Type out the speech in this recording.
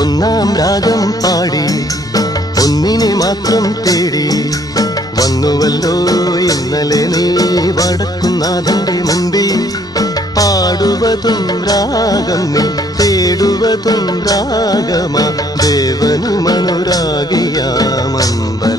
ഒന്നാം രാഗം പാടി ഒന്നിനെ മാത്രം തേടി വന്നുവല്ലോ ഇന്നലെ നീ വടക്കുന്നാഥന്റെ മുമ്പിൽ. പാടുവതും രാഗം നീ തേടുവതും രാഗമാ ദേവനുമനുരാഗിയാമമ്പല